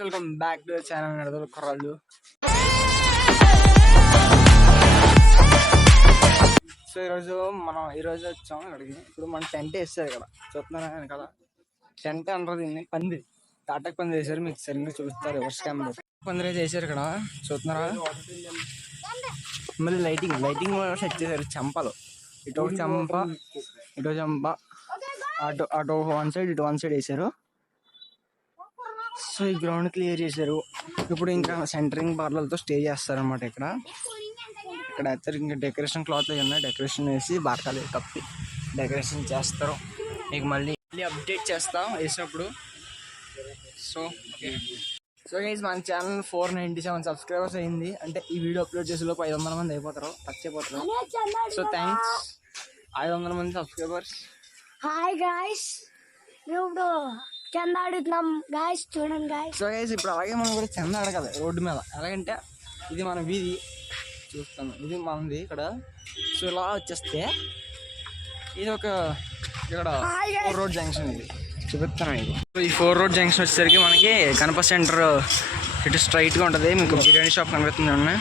Welcome back to channel నడదల కుర్రాళ్ళు. So ఈరోజు వచ్చాం ఇక్కడికి. ఇప్పుడు మన టెంట్ వేస్తారు ఇక్కడ, చూస్తున్నారా కదా. టెంట్ అంటారు దీన్ని, పంది తాటక్ పంది వేసారు. మీకు సరిగ్గా చూపిస్తారు రివర్స్ కెమెరా. పంది అయితే వేసారు ఇక్కడ, చూస్తున్నారా. మళ్ళీ లైటింగ్ సెట్ చేశారు. చెంపలు ఇటు చెంప ఇటు చెంప, అటు వన్ సైడ్ ఇటు వన్ సైడ్ వేసారు. సో ఈ గ్రౌండ్ క్లియర్ చేశారు. ఇప్పుడు ఇంకా సెంటరింగ్ బార్లతో స్టే చేస్తారనమాట. ఇక్కడ వేస్తారు. ఇంకా డెకరేషన్ క్లాత్ ఉన్నాయి, డెకరేషన్ వేసి బార్కాలు కప్పి డెకరేషన్ చేస్తారు. మీకు మళ్ళీ అప్డేట్ చేస్తాం వేసినప్పుడు. సో గైస్, మన ఛానల్ 497 సబ్స్క్రైబర్స్ అయింది. అంటే ఈ వీడియో అప్లోడ్ చేసేలోపు 500 మంది అయిపోతారు, టచ్ అయిపోతారు. సో థ్యాంక్స్ 500 మంది సబ్స్క్రైబర్స్. హాయ్ గాయ్స్, ఇప్పుడు చందా అడుగుతున్నాం గాయ్స్, చూడండి గాయ్స్. సో గైస్, ఇప్పుడు అలాగే మనం కూడా చందా అడగాలి రోడ్డు మీద. ఎలాగంటే ఇది మన వీధి, చూస్తాను ఇది మనది ఇక్కడ. సో ఇలా వచ్చేస్తే ఇది ఒక ఇక్కడ 4 రోడ్ జంక్షన్, ఇది చూపిస్తాను మీకు. ఈ 4 రోడ్ జంక్షన్ వచ్చేసరికి మనకి కనప సెంటర్ ఇటు స్ట్రైట్గా ఉంటుంది. మీకు బిర్యానీ షాప్ కనిపిస్తుంది ఉన్నాయి,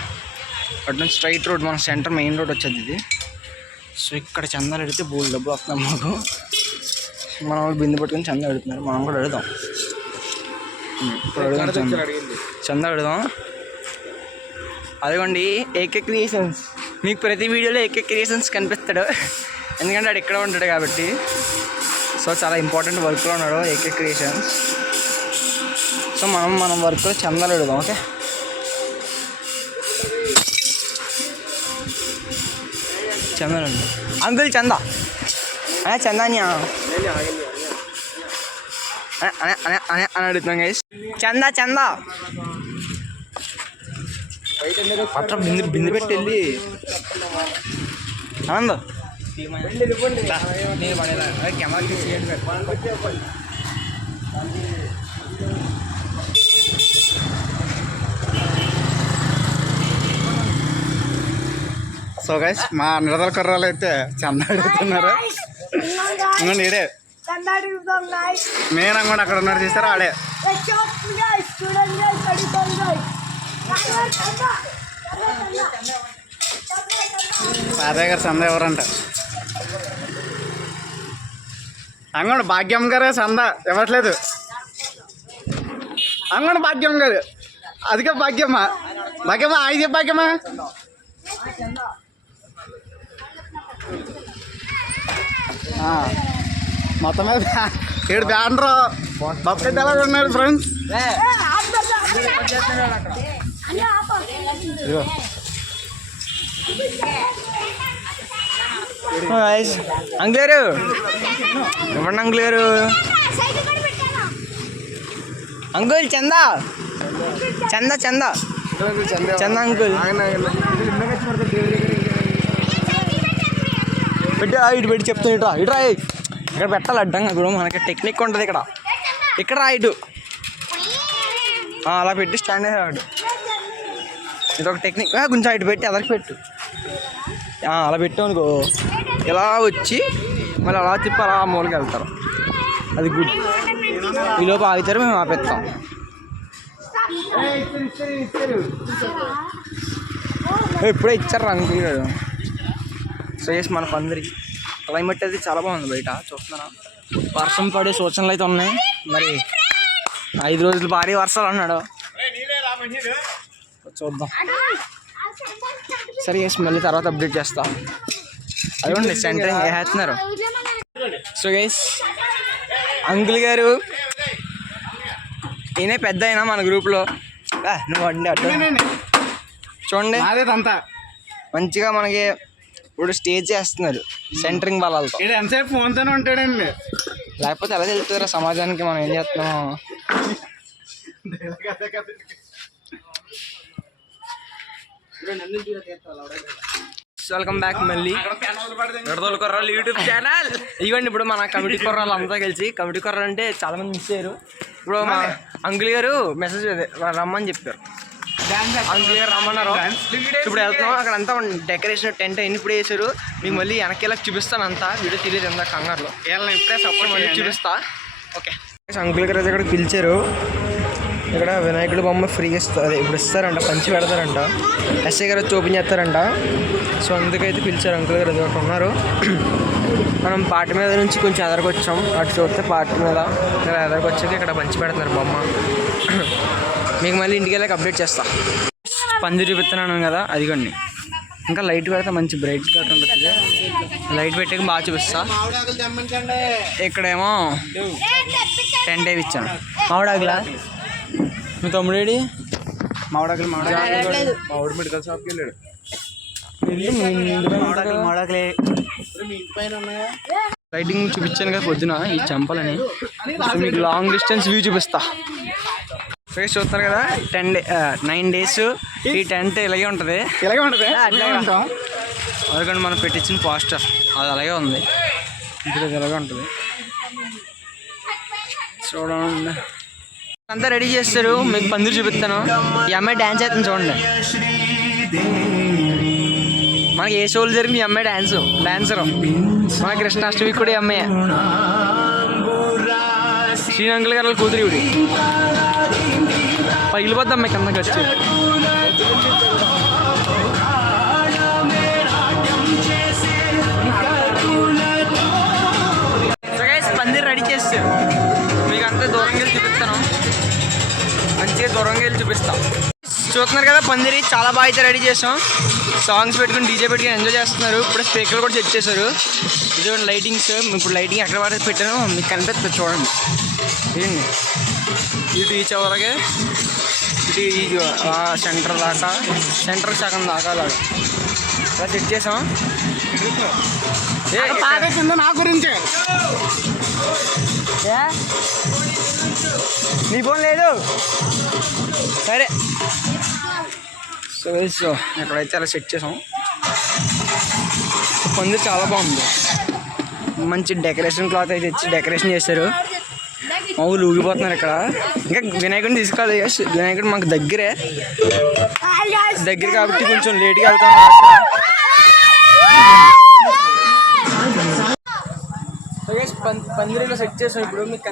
అటు నుంచి స్ట్రైట్ రోడ్ మన సెంటర్ మెయిన్ రోడ్ వచ్చేది ఇది. సో ఇక్కడ చందాలు అడిగితే బోల్ డబ్బులు వస్తాం మాకు. మన వాళ్ళు బిందు పట్టుకుని చందా అడుగుతున్నారు, మనం కూడా అడుగుదాం. ఇప్పుడు చందా అడుగుదాం. అదిగోండి ఏకే క్రియేషన్స్. మీకు ప్రతి వీడియోలో ఏకే క్రియేషన్స్ కనిపిస్తాడు, ఎందుకంటే వాడు ఇక్కడ ఉంటాడు కాబట్టి. సో చాలా ఇంపార్టెంట్ వర్క్లో ఉన్నాడు ఏకే క్రియేషన్స్. సో మనం వర్క్లో చందాలు అడుగుదాం. ఓకే, చందాలు అండి. అంకుల్ చందా చందాన్యా అని అడుగుతున్నాం గైస్. చందా పట్ల బిందు పెట్టి వెళ్ళి ఆనందం కెమెరా తీసి. సో గైస్, మా నిడదల కుర్రాలు అయితే చందా అడుగుతున్నారు. ఇడే నేను కూడా అక్కడ ఉన్నారు, చేస్తారా ఆడే. తాతయ్య గారు చందా ఎవరంట? అంగడు భాగ్యం గారే చందా ఇవ్వట్లేదు. అంగడు భాగ్యం గారు, అదిగా భాగ్యమ్మా. ఐదు భాగ్యమా. మొత్తం మీద 7 బ్యానరు బొక్కటి ఎలా ఉన్నాడు ఫ్రెండ్స్. అంకుల్ గారు ఇవ్వండి. అంకుల్ గారు, అంకుల్ చందా అంకుల్ పెట్టి ఇటు పెట్టి చెప్తాను. ఇట్రా ఇక్కడ పెట్టాలి అడ్డంగా. ఇప్పుడు మనకి టెక్నిక్ ఉంటుంది ఇక్కడ ఇటు అలా పెట్టి స్టాండ్ వేసాడు. ఇది ఒక టెక్నిక్. కొంచెం ఇటు పెట్టి అదరికి పెట్టు. అలా పెట్టావు అనుకో, ఇలా వచ్చి మళ్ళీ అలా తిప్పి అలా మూలకి వెళ్తారు. అది గుడ్. ఈలోపు ఆగుతారు, మేము ఆపేస్తాం. ఇప్పుడే ఇచ్చారు అంకుల్ గారు. సో చేసి మన పందిరి క్లైమేట్ అయితే చాలా బాగుంది. బయట చూస్తున్నారా, వర్షం పడే సూచనలు అయితే ఉన్నాయి. మరి 5 రోజులు భారీ వర్షాలు అన్నాడు, చూద్దాం. సరే గైస్, మళ్ళీ తర్వాత అప్డేట్ చేస్తాం. అదిగోండి సెంటరింగ్ వేస్తున్నారు. సో గైస్, అంకుల్ గారు ఈయనే పెద్ద అయినా మన గ్రూప్లో. నువ్వు అండి అటు చూడండి, అంతా మంచిగా మనకి ఇప్పుడు స్టేజ్ చేస్తున్నారు సెంటరింగ్ బాలతో. ఎంతసేపు ఫోన్తోనే ఉంటాడండి, లేకపోతే ఎలా తెలుస్తుందిరా సమాజానికి మనం ఏం చేస్తున్నాము. వెల్కమ్ బ్యాక్ మళ్ళీ నిడదల కుర్రాళ్ళు యూట్యూబ్ ఛానల్. ఇవ్వండి ఇప్పుడు మన కమిటీ కుర్రాళ్ళు అంతా కలిసి, కమిటీ కుర్రాళ్ళు అంటే చాలా మంది మిస్ అయ్యారు. ఇప్పుడు మా అంకుల్ గారు మెసేజ్ రమ్మని చెప్పారు. అంకుల్ గారు రమ్మన్నారు. ఇప్పుడు వెళ్తున్నాం. అక్కడ అంతా డెకరేషన్ టెంట్ అన్ని ఇప్పుడు వేసారు. మీకు మళ్ళీ వెనక్కి చూపిస్తాను. అంతా వీడియో తెలియదు ఎంత కంగారులో. ఇప్పుడే సపోర్ట్ మళ్ళీ చూపిస్తా. ఓకే, అంకుల్ గారు అయితే ఇక్కడ పిలిచారు. ఇక్కడ వినాయకుడి బొమ్మ ఫ్రీగా ఇస్తారు, ఇప్పుడు ఇస్తారంట, పంచి పెడతారంట. ఎస్ఐ గారు వచ్చి ఓపెన్ చేస్తారంట. సో అందుకైతే పిలిచారు అంకుల్ గారు, అది ఒకటి ఉన్నారు. మనం పాట మీద నుంచి కొంచెం ఎదరికి అటు చూస్తే పాట మీద ఇక్కడ ఎదరికి వచ్చాక ఇక్కడ పంచి పెడుతున్నారు బొమ్మ. మీకు మళ్ళీ ఇంటికి వెళ్ళాక అప్డేట్ చేస్తా. పందిరి చూపిస్తున్నాను కదా, అదిగోండి. ఇంకా లైట్ పెడితే మంచి బ్రైట్గా ఉంటుంది. లైట్ పెట్టాక బాగా చూపిస్తా. ఇక్కడేమో టెంట్ వేసి ఇచ్చాను. మామిడాకులా మీ తమ్ముడేడి? మామిడాకులు మామిడి మెడికల్ షాప్కి వెళ్ళాడు. లైటింగ్ చూపించాను కదా పొద్దున ఈ చంపలని. మీకు లాంగ్ డిస్టెన్స్ వ్యూ చూపిస్తా. ఫేస్ చూస్తారు కదా, 9 days ఈ టెంట్ ఇలాగే ఉంటుంది. అందుకని మనం పెట్టించిన పోస్టర్ అది అలాగే ఉంది. ఇప్పుడు ఇది ఇలాగే ఉంటుంది చూడండి. అంతా రెడీ చేస్తారు. మీకు పందిరి చూపిస్తాను. ఈ అమ్మాయి డ్యాన్స్ చేస్తాను చూడండి. మనకి ఏ షోలు జరిగింది ఈ అమ్మాయి డాన్సరు. మన కృష్ణాష్టమి కూడా ఈ అమ్మాయి. శ్రీనంకుల్ గారు కూతురు ఇవి పగిలిపోద్ది అమ్మాయి కిందకి వచ్చి. పందిరి రెడీ చేస్తారు. మీకు అంతా దూరంగా వెళ్ళి చూపిస్తాను. మంచిగా దూరంగా వెళ్ళి చూపిస్తాం. చూస్తున్నారు కదా పందిరి చాలా బాగా అయితే రెడీ చేసాం. సాంగ్స్ పెట్టుకుని డీజే పెట్టుకుని ఎంజాయ్ చేస్తున్నారు. ఇప్పుడు స్పీకర్లు కూడా సెట్ చేశారు. ఇదిగోండి లైటింగ్స్. ఇప్పుడు లైటింగ్ ఎక్కడ పడితే పెట్టాను మీకు కనిపిస్తుంది చూడండి. ఏంటి ఇటు ఈ చివరగే ఇటు ఈ సెంటర్ దాకా, సెంటర్ సగం దాకా అలాగా అలా సెట్ చేసాం. నా గురించి నీ ఫోన్ లేదు సరే. సో ఎక్కడైతే అలా సెట్ చేసాం. పందిరి చాలా బాగుంది. మంచి డెకరేషన్ క్లాత్ అయితే ఇచ్చి డెకరేషన్ చేశారు. మా ఊళ్ళు ఊగిపోతున్నారు ఇక్కడ. ఇంకా వినాయకుడిని తీసుకోవాలి. వినాయకుడు మాకు దగ్గర కాబట్టి కొంచెం లేట్గా వెళ్తాం. పందిరిలో సెట్ చేసాం. ఇప్పుడు మీకు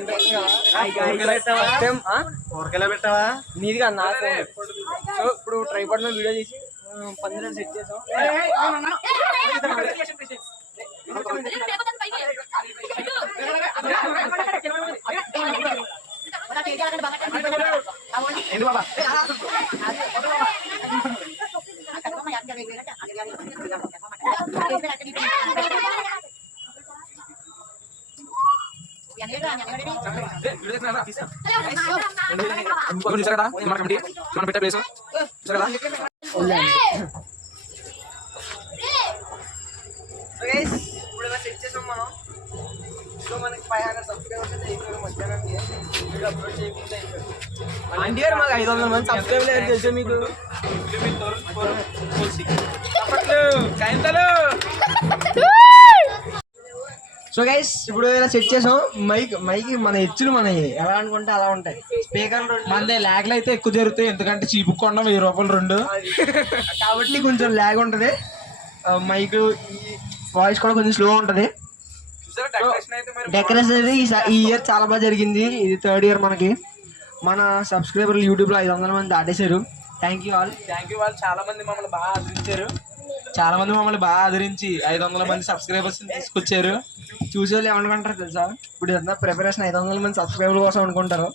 పెట్టావా నీదిగా నాకు. సో ఇప్పుడు ట్రైపాడ్ మీద వీడియో చేసి పందిరిలో సెట్ చేసాం. ఇప్పుడు ఇలా సెట్ చేసాం మనం. సో మనకి 500 సబ్స్క్రైబర్స్ అయితే అయిపోయారు. మధ్యాహ్నానికి వీడియో అప్లోడ్ చేయకుండా అయిపోయారు. అంటే గారు మాకు 500 మంది సబ్స్క్రైబర్లు అయితే తెలుసు మీకు. సో గైస్ ఇప్పుడు ఇలా సెట్ చేసాం. మైక్ మన హెచ్చులు మన ఎలా అనుకుంటే అలా ఉంటాయి. స్పీకర్లు మన ల్యాగ్లు అయితే ఎక్కువ జరుగుతాయి. ఎందుకంటే చీపు కొన్నాం 1000 రూపాయలు 2 కాబట్టి కొంచెం ల్యాగ్ ఉంటుంది. మైక్ వాయిస్ కూడా కొంచెం స్లో ఉంటుంది. డెకరేషన్ అయితే ఈ ఇయర్ చాలా బాగా జరిగింది. ఇది 3rd year మనకి. మన సబ్స్క్రైబర్లు యూట్యూబ్లో 500 మంది దాటేశారు. Thank you all. చాలా మంది మమ్మల్ని బాగా ఆదరించారు. చాలా మంది మమ్మల్ని బాగా ఆదరించి 500 మంది సబ్స్క్రైబర్స్ తీసుకొచ్చారు. చూసే వాళ్ళు ఏమనుకుంటారు తెలుసా, ఇప్పుడు ఎంత ప్రిపరేషన్ 500 మంది సబ్స్క్రైబర్ కోసం అనుకుంటారు.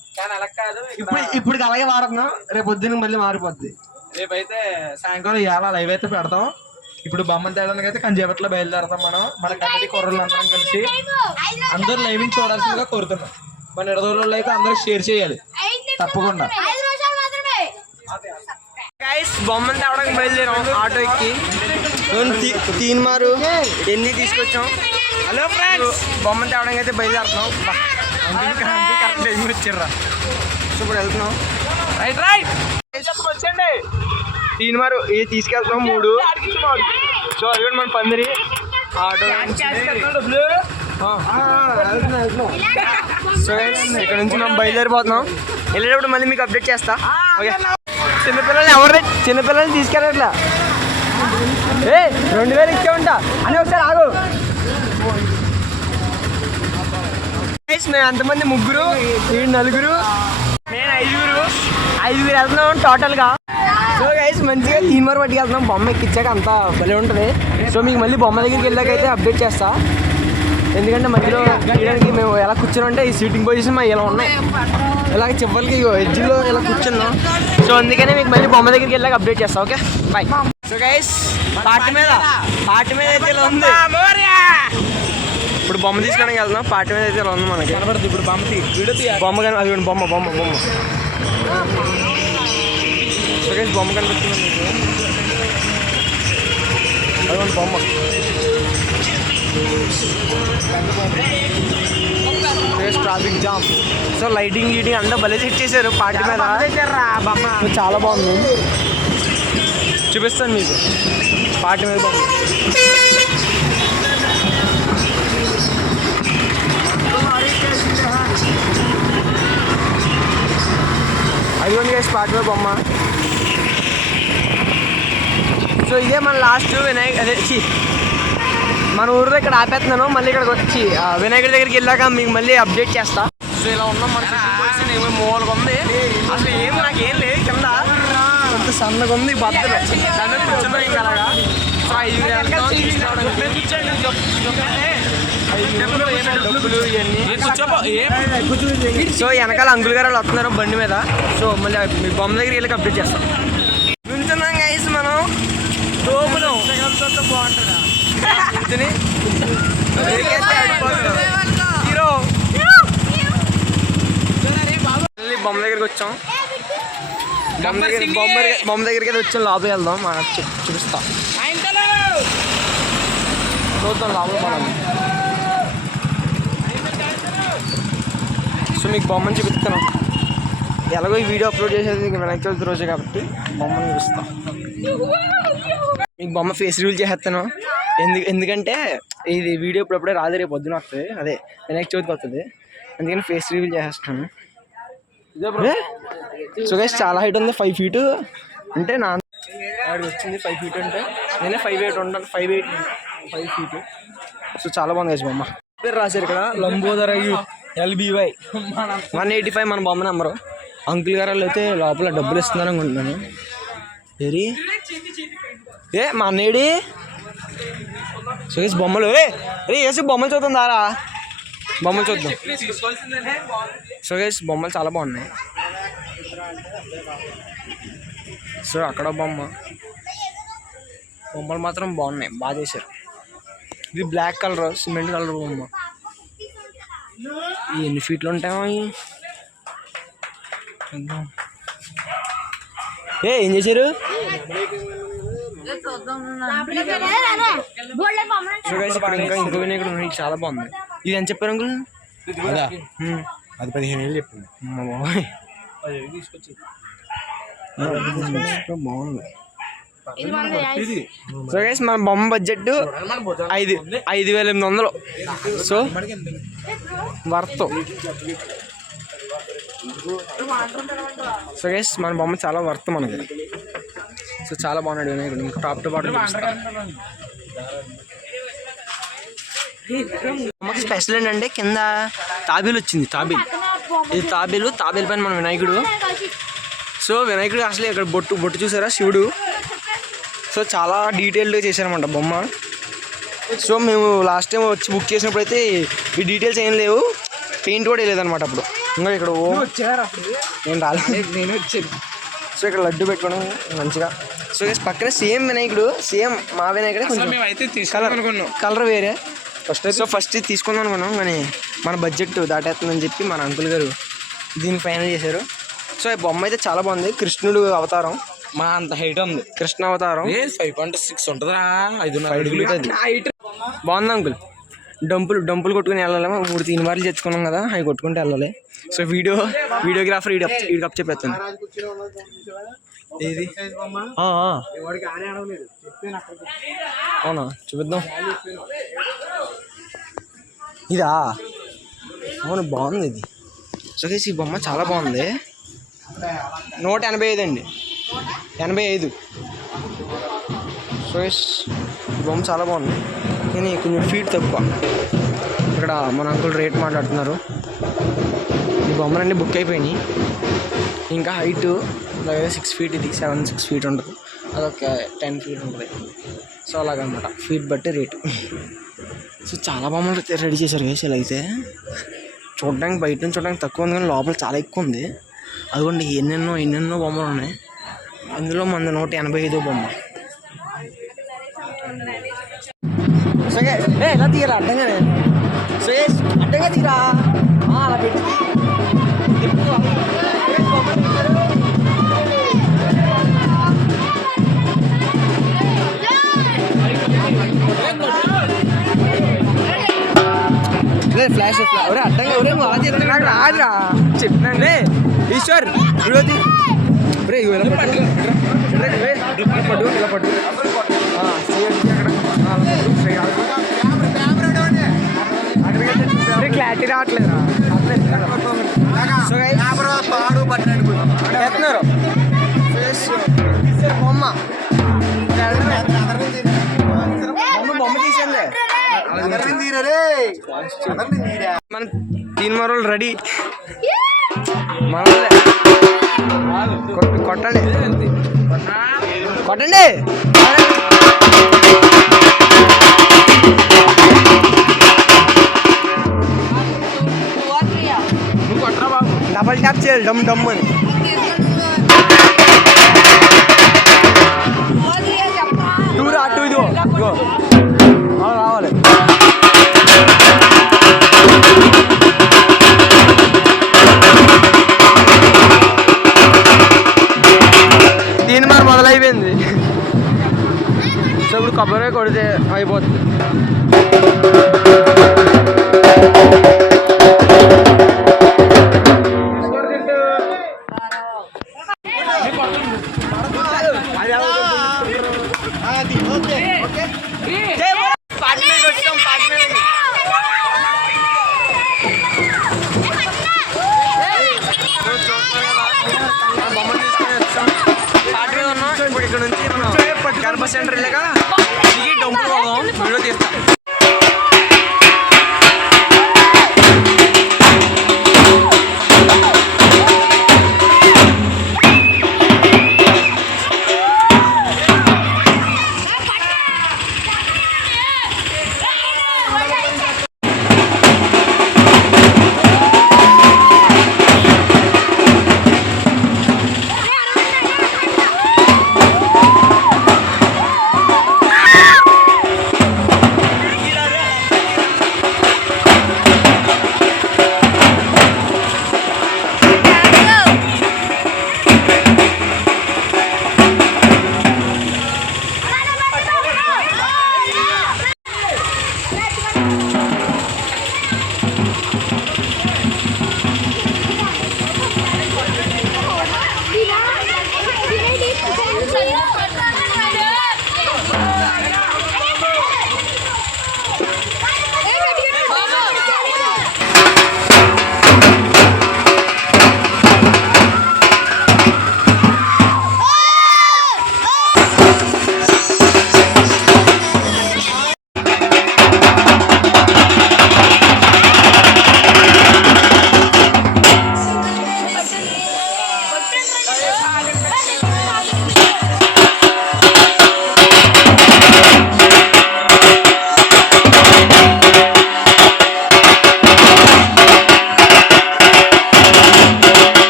ఇప్పుడు అలాగే వాడుతున్నాం. రేపు పొద్దున్న మళ్ళీ మారిపోద్ది. రేపైతే సాయంకాలం ఇవాళ లైవ్ అయితే పెడతాం. ఇప్పుడు బొమ్మను తేడానికి అయితే కంజేపట్లో బయలుదేరతాం. మన కమిటీ కుర్రలు అందరం కలిసి అందరూ లైవ్ చూడాల్సిందిగా కోరుతున్నాం. మన ఎడదూరులో అయితే అందరూ షేర్ చేయాలి తప్పకుండా. బొమ్మను తేవడానికి బయలుదేరాం ఆటో ఎక్కి. తీన్మారు ఎన్ని తీసుకొచ్చాం. హలో ఫ్రెండ్స్, బొమ్మను తేవడానికి అయితే బయలుదేరుతున్నాం. కరెక్ట్ టైం వచ్చారా. సో ఇప్పుడు వెళ్తున్నాం. రైట్ వచ్చండి. తీన్మారు ఇది తీసుకెళ్తున్నాం 3. సో అది కూడా మన పందిరి ఆటో. సో ఇక్కడ నుంచి మనం బయలుదేరిపోతున్నాం. వెళ్ళేటప్పుడు మళ్ళీ మీకు అప్డేట్ చేస్తా. ఓకే. చిన్నపిల్లల్ని తీసుకెళ్ళట్లా. 2000 ఇచ్చామంటా అని ఒకసారి ఆగు. మేము అంతమంది 3, 4, నేను ఐదుగురు వెళ్తున్నాం టోటల్గా. సో గైస్ మంచిగా తీన్మార్ పట్టుకు వెళ్తున్నాం. బొమ్మ ఎక్కించాక అంతా భలే ఉంటుంది. సో మీకు మళ్ళీ బొమ్మ దగ్గరికి వెళ్ళాకైతే అప్డేట్ చేస్తా. ఎందుకంటే మధ్యలో తీయడానికి మేము ఎలా కూర్చున్నాం అంటే ఈ సీటింగ్ పొజిషన్ మా ఇలా ఉన్నాయి. ఇలాగ చివరికి ఎడ్జ్లో ఇలా కూర్చున్నాం. సో అందుకనే మీకు మళ్ళీ బొమ్మ దగ్గరికి వెళ్ళాక అప్డేట్ చేస్తా. Okay bye. So guys party మీద అయితే ఇలా ఉంది. ఇప్పుడు బొమ్మ తీసుకోవడానికి వెళ్తున్నాం. పార్టీ మీద అయితే ఇలా ఉంది మనకి. కనబడుతుంది ఇప్పుడు బొమ్మ కానీ అది బొమ్మ. సో గైస్ బొమ్మ కనిపిస్తుంది మీకు. అదిగోండి బొమ్మ. Traffic jam. సో లైటింగ్ గీటింగ్ అంతా భలే సెట్ చేశారు పార్టీ మీద. సో చాలా బాగుంది. చూపిస్తాను మీకు పార్టీ మీద బొమ్మ. అదిగోండి గైస్ పార్టీ మీద బొమ్మ. సో ఇదే మన లాస్ట్ మన ఊరిలో ఇక్కడ ఆపేస్తున్నాను. మళ్ళీ ఇక్కడికి వచ్చి వినాయకుడి దగ్గరికి వెళ్ళాక మీకు మళ్ళీ అప్డేట్ చేస్తా. సో ఇలా ఉన్నాం మన మూలగా ఉంది. అసలు నాకేం లేదు కింద కొంత సన్నగా ఉంది. బద్దలు దాని కూర్చున్నాం ఇంకా అలాగా. సో డబ్బులు ఇవన్నీ. సో వెనకాల అంకుల్ గారు వస్తున్నారు బండి మీద. సో మళ్ళీ మీ బొమ్మ దగ్గరికి వెళ్ళి అప్డేట్ చేస్తాం. నుంచున్నాం గైస్ మనం తోపులో బాగుంటుందా హీరో. మళ్ళీ బొమ్మ దగ్గరికి వచ్చాం. బొమ్మ దగ్గరికి అయితే వచ్చాం. లోపలికి వెళ్దాం. చూపిస్తా చూద్దాం లోపల మనం. సో మీకు బొమ్మను చూపిస్తాను. ఎలాగో ఈ వీడియో అప్లోడ్ చేసేది వినాయక చవితి రోజే కాబట్టి బొమ్మను చూపిస్తా. మీకు బొమ్మ ఫేస్ రివీల్ చేసేస్తాను. ఎందుకంటే ఇది వీడియో ఇప్పుడప్పుడే రాదు, రేపు పొద్దున వస్తుంది. అదే వినాయక చవితికి వస్తుంది. అందుకని ఫేస్ రివీల్ చేసేస్తాను. సో గైస్ చాలా హైట్ ఉంది. 5 feet అంటే నా వాడికి వచ్చింది 5 feet అంటే నేనే 5'8" ఉంటాను. 5 feet. సో చాలా బాగుంది గైస్ బొమ్మ. పేరు రాశారు ఇక్కడ లంబోదర LBY 185 మన బొమ్మ నెంబరు. అంకుల్ గారు అయితే లోపల డబ్బులు ఇస్తున్నారు అనుకుంటున్నాను. మా అన్నేడి. సో గైస్ బొమ్మలు వేసి బొమ్మలు చూద్దాం దారా. బొమ్మలు చూద్దాం. సో గైస్ బొమ్మలు చాలా బాగున్నాయి. సో అక్కడ బొమ్మలు మాత్రం బాగున్నాయి. బాగా చేశారు. ఇది బ్లాక్ కలర్ సిమెంట్ కలర్ బొమ్మ. ఎన్ని ఫీట్లు ఉంటాయో ఏం చేశారు. సో గైస్ ఇక్కడ ఇంకో వినాయకుడు ఉన్నాయి. చాలా బాగుంది. ఇది ఎంత చెప్పారు అంకుల్? అది 15,000 చెప్పింది. బాగుంది. సో గైస్ మన బొమ్మ budget 5,800. So worth. So guys మన బొమ్మ చాలా వర్త్ మనకి. సో చాలా బాగున్నాడు వినాయకుడు. ఇంకా టాప్ టు బాటమ్ బొమ్మకి స్పెషల్ ఏంటంటే కింద తాబేలు వచ్చింది. ఇది తాబేలు పైన మన వినాయకుడు. సో వినాయకుడు అసలు ఇక్కడ బొట్టు చూసారా శివుడు. సో చాలా డీటెయిల్డ్గా చేశారన్నమాట బొమ్మ. సో మేము లాస్ట్ టైం వచ్చి బుక్ చేసినప్పుడు అయితే ఈ డీటెయిల్స్ ఏం లేవు. పెయింట్ కూడా వేయలేదన్నమాట అప్పుడు. ఇంకా ఇక్కడ నేను రాలేదు, నేను వచ్చాను. సో ఇక్కడ లడ్డు పెట్టుకోవడం మంచిగా. సో పక్కనే సేమ్ వినాయకుడు, సేమ్ మా వినాయకుడే, కొంచెం కలర్ వేరే. ఫస్ట్ తీసుకుందాం అనుకున్నాం కానీ మన బడ్జెట్ దాటేస్తుందని చెప్పి మన అంకుల్ గారు దీన్ని ఫైనల్ చేశారు. సో ఈ బొమ్మ అయితే చాలా బాగుంది. కృష్ణుడు అవతారం. మా అంత హైట్ ఉంది కృష్ణ అవతారం. 5.6 ఉంటుందా? 5 అడుగులు బాగుంది అంకుల్. డంపులు కొట్టుకుని వెళ్ళాలి. 3 తీన్మార్లు తెచ్చుకున్నాం కదా, అవి కొట్టుకుంటూ వెళ్ళాలి. సో వీడియోగ్రాఫర్ ఈడికి అప్ చెప్పేస్తాను. ఏది అవునా చూపిద్దాం. ఇదా అవును బాగుంది ఇది. సో ఈ బొమ్మ చాలా బాగుంది. 185 అండి, 85. సో ఈ బొమ్మ చాలా బాగుంది కానీ కొంచెం ఫీట్ తక్కువ. ఇక్కడ మన అంకుల్ రేట్ మాట్లాడుతున్నారు. ఈ బొమ్మలన్నీ బుక్ అయిపోయినాయి. ఇంకా హైట్ 6 ఫీట్, ఇది 6 ఫీట్ ఉంటుంది, అదొక 10 ఫీట్ ఉంటుంది. సో అలాగనమాట, ఫీట్ బట్టి రేటు. సో చాలా బొమ్మలు రెడీ చేశారు వేసి. ఇలా అయితే చూడడానికి బయట నుంచి చూడడానికి తక్కువ ఉంది, కానీ లోపల చాలా ఎక్కువ ఉంది. అదిగోండి ఎన్నెన్నో బొమ్మలు ఉన్నాయి. అందులో మన 185 బొమ్మ. ఎలా తీయరా అడ్డంగానే, సురేష్ అడ్డంగా తీరా, అలా పెట్టి ఫ్లాష్ ఒరే అడ్డంగా, ఒరే నువ్వు అలా చేస్తే నాకు రాదురా చెప్పినండి. ఈశ్వర్ రోజు ఒరే ఇలా పట్టు, ఇలా పట్టు, క్లారిటీ రావట్లేదురా. ఎత్తున్నారు బొమ్మ బొమ్మ తీసిందే మన తీన్ మరోళ్ళు రెడీ. మనోళ్ళే కొట్టండి కొట్టండి. డబల్ ట్యాప్ చేయాలి, డమ్ డమ్ అని. టూర్ అటు ఇదిగో రావాలి. దీని మరి మొదలైపోయింది. సో ఇప్పుడు కొబ్బరి కొడితే అయిపోతుంది. ఇప్పుడు ఇక్కడ నుంచి మనం క్యాంపస్ సెంటర్ వెళ్ళాక దిగి డొంపు పోదాం, వీడియో తీస్తాం.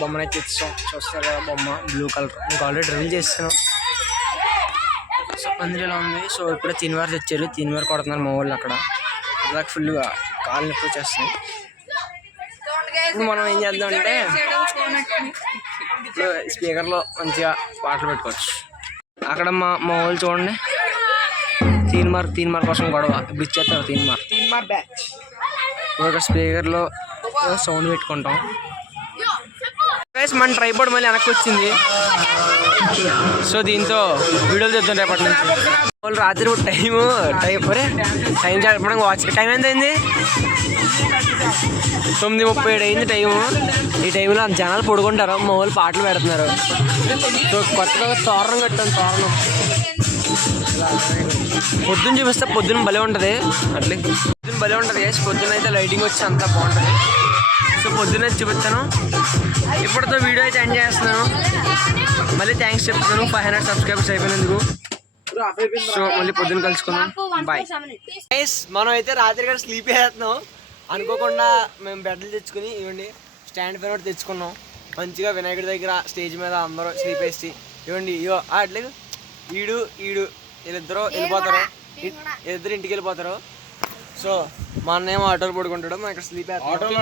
బొమ్మనైతే తెచ్చాం. చూస్తారు బొమ్మ బ్లూ కలర్ మీకు ఆల్రెడీ రివీల్ చేస్తాను. సో పందిరి ఇలా ఉంది. సో ఇప్పుడు తినివారు తెచ్చారు, తినివారు కొడుతున్నారు మా వాళ్ళు అక్కడ. ఇలాగ ఫుల్గా కాళ్ళు నొప్పి వచ్చేస్తున్నాయి. ఇప్పుడు మనం ఏం చేద్దాం అంటే ఇప్పుడు స్పీకర్లో మంచిగా పాటలు పెట్టుకోవచ్చు. అక్కడ మా వాళ్ళు చూడండి తీన్ మార్క్ కోసం గొడవ ఇప్పుడు ఇచ్చేస్తారు. తీన్ మార్క్ బ్యాచ్ ఒక స్పీకర్లో సౌండ్ పెట్టుకుంటాం. మన ట్రైపాడ్ మళ్ళీ వెనక్కి వచ్చింది. సో దీంతో వీడియోలు చెప్తాం రేపటి నుంచి. వాళ్ళు రాత్రి టైం చెప్పడం వాచ్ టైం ఎంత అయింది? 9:37 అయింది టైము. ఈ టైంలో జనాలు పడుకుంటారు, మా వాళ్ళు పాటలు పెడుతున్నారు. సో కొత్తగా తోరణం కట్టాను. తోరణం పొద్దున్న చూపిస్తే పొద్దున్న భలే ఉంటుంది. అట్లే పొద్దున్న భలే ఉంటుంది. పొద్దున్న అయితే లైటింగ్ వచ్చి అంతా బాగుంటుంది. సో పొద్దున్న చూపిస్తాను. ఇప్పటితో వీడియో అయితే ఎండ్ చేస్తున్నాను. మళ్ళీ థ్యాంక్స్ చెప్తున్నాను 500 సబ్స్క్రైబర్స్ అయిపోయినందుకు. సో మళ్ళీ పొద్దున్న కలుసుకుందాం. బాయ్. మనం అయితే రాత్రి గారు స్లీప్ చేస్తున్నాం. అనుకోకుండా మేము బెడ్లు తెచ్చుకుని ఇవ్వండి స్టాండ్ ఫ్యాన్ ఒకటి తెచ్చుకున్నాం. మంచిగా వినాయకుడి దగ్గర స్టేజ్ మీద అందరూ స్లీప్ వేసి ఇవ్వండి. ఇగో అట్లే ఈడు వీళ్ళిద్దరూ వెళ్ళిపోతారు. వీళ్ళిద్దరు ఇంటికి వెళ్ళిపోతారు. సో మా అన్నేమో ఆటోలో పడుకుంటాడు, మా ఇక్కడ స్లీప్ ఆటోలో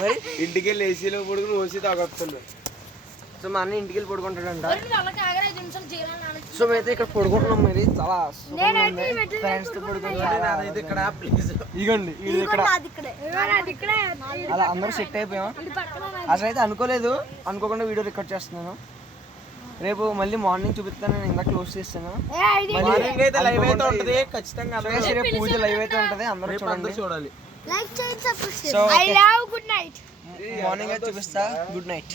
మరి ఇంటికి వెళ్ళి ఏసీలో పడుకుని ఓసీ తాగొస్తుంది. సో మా అన్న ఇంటికి వెళ్ళి పడుకుంటాడంట. సో మేమైతే ఇక్కడ పడుకుంటున్నాం. మరి చాలా ఫ్రెండ్స్ తో పడుకుంటాం. ఇక్కడ ఇగోండి ఇక్కడ అలా అందరూ సెట్ అయిపోయాం. అసలు అయితే అనుకోలేదు, అనుకోకుండా వీడియో రికార్డ్ చేస్తున్నాను. రేపు మళ్ళీ మార్నింగ్ చూపిస్తాను. నేను ఇంకా క్లోజ్ చేస్తాను. మార్నింగ్ అయితే లైవ్ అయితే ఉంటుంది ఖచ్చితంగా. రేపు పూజ లైవ్ అయితే ఉంటుంది, అందరూ చూడాలి. సో మార్నింగ్ అయితే చూపిస్తా. Good night.